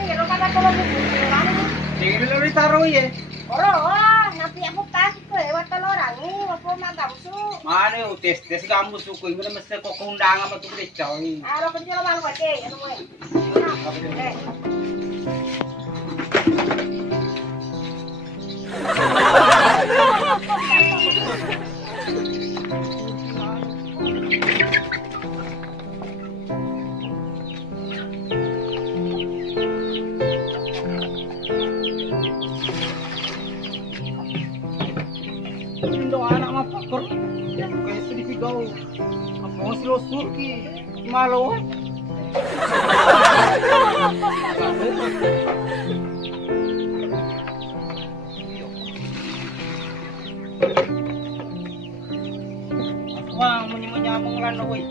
Pero kagak tolong bukulan. Sige lo rin taro eh. Oro, nanti aku tas ko eh, wata lorangi, wapo magamsu. Mana yo tes kamu suku ini mesti kok undangan sama tuh kecau ini. Aro kerja lo malu aja, ano mo eh. Eh. Indo anak mah pakor. Kayak sedikit gaul. Apa masih lo surki malu? Wah, menyamung lan woi.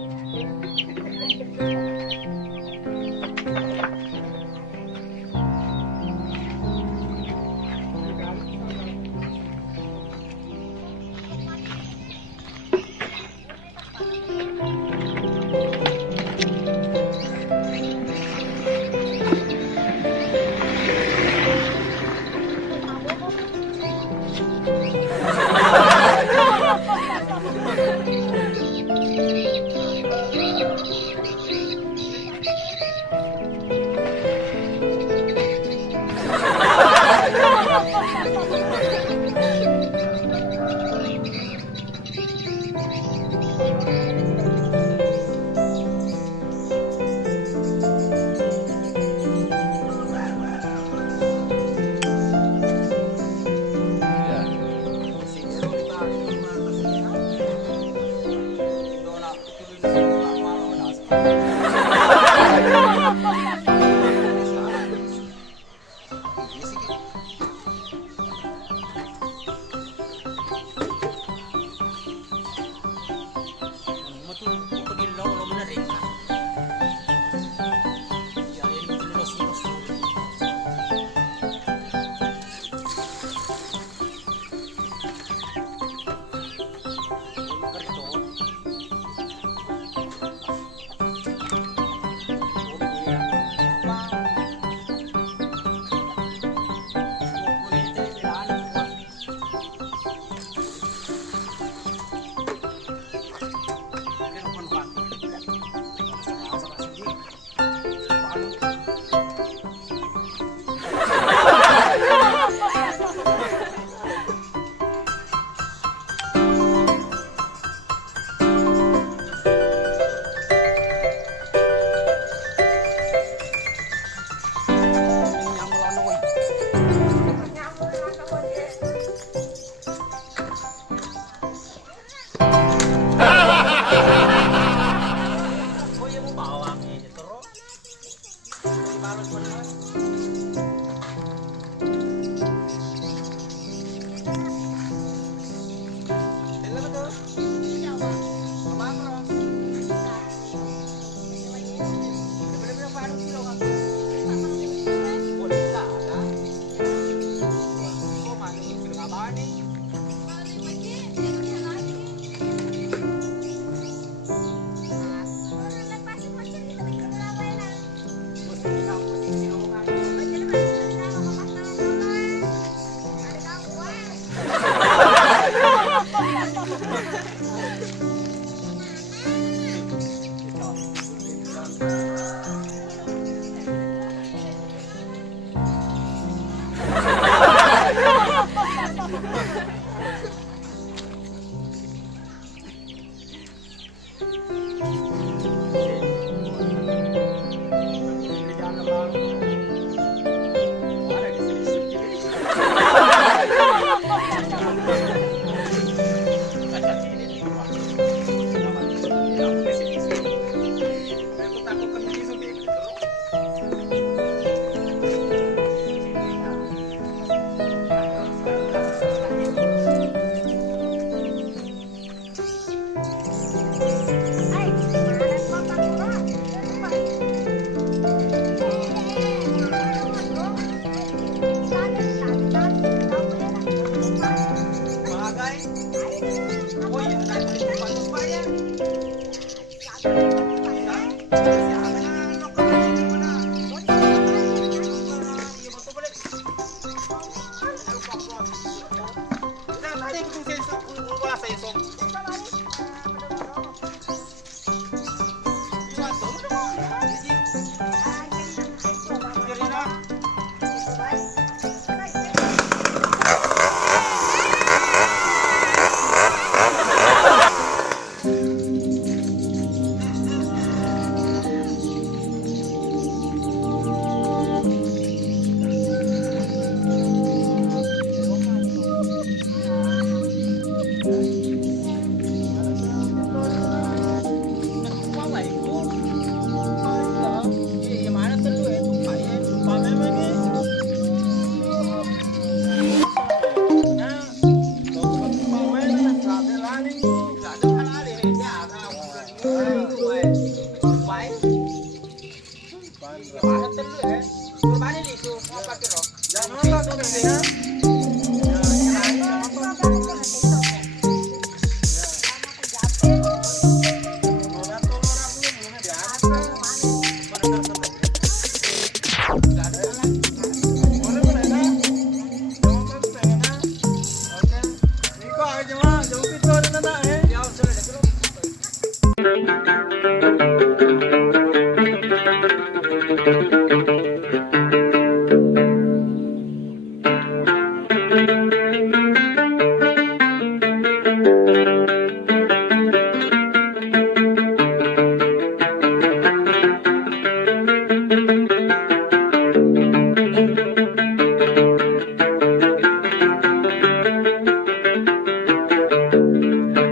Bani di su apa kiro? Jangan nonton tuh ya.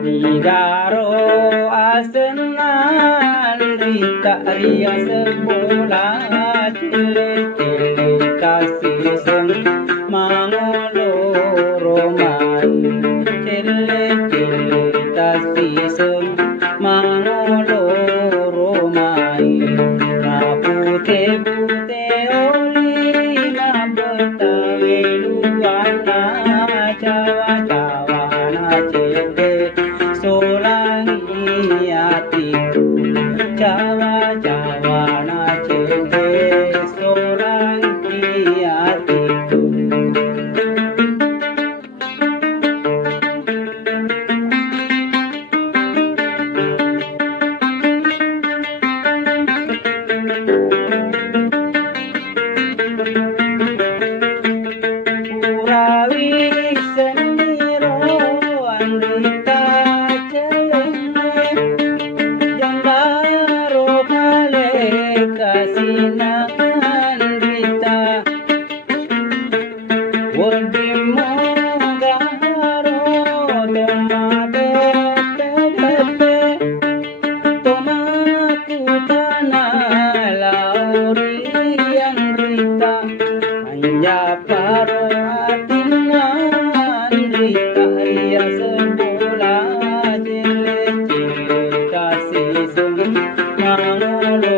Igaro asenal rita ria sebulan cilik kasih sen mangolo romai cilik kasih sen mangolo romai kapute pute oli na betawe luana jawa jawa na cilik solangi hatiku Jawa Jawa na cengke solangi hatiku Urawi sendiro andita celenge Jambaro kale kasinan rita Wadimu garo tomade pepepe Tomaku tanah laurian rita Anja paro atinan rita ya sebulan cilik kasih sung mangolo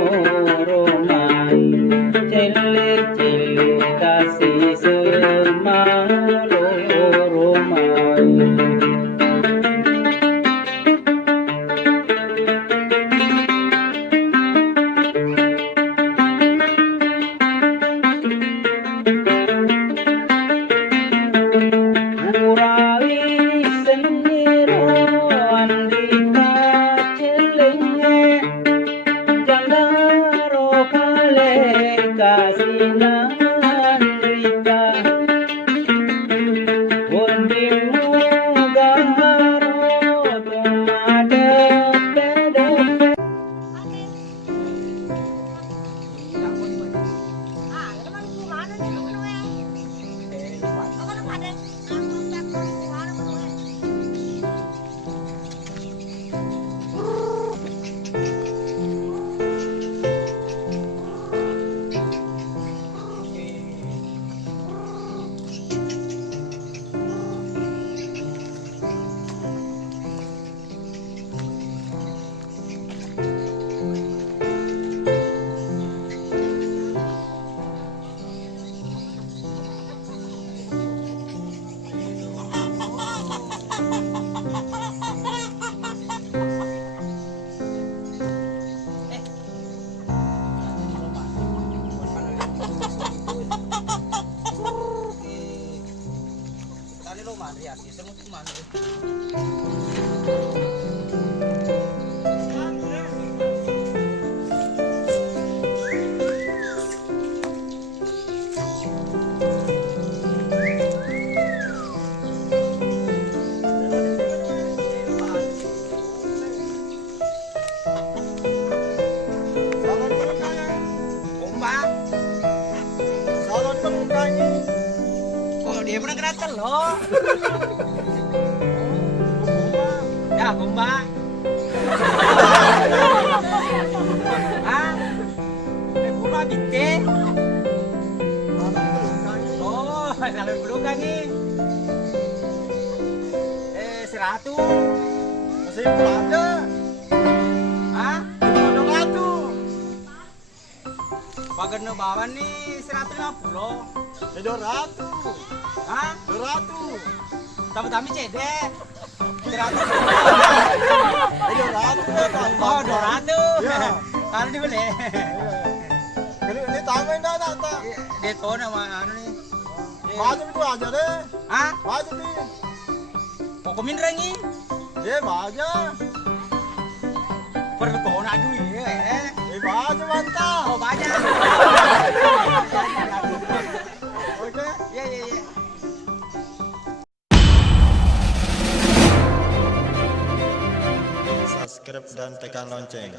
romai cilik kasih sung mangolo romai Urawi sendiro andika celenge Jandaro kale kasinan rita Wadimu garo tomade pedepe Ah, itu kan kemana nih lu menue? Apa lu pada? Aku tak kemana menue? Tali lo man ya, semut man. Oh, dia pernah kena telur. Ya, gomba. Ah, gomba binte. Oh, salah pelukan nih. 100. Masih belum ada. Ah, 200. geno bawah nih 150. Ya 200. Hah? 200. Tapi cedek. 100. Ya 200 ya Kang. Oh, 200. Iya. Kalau dibeli. Ini tambahin dah tak. Dia tahu nama anu nih. Baju itu aja deh. Hah? Baju nih. Pokoknya rengi. Dia baja. Perlu kau nak duit ya. Baju mantap. Oh, banyak. Oke. Iya, iya, iya. Subscribe dan tekan lonceng.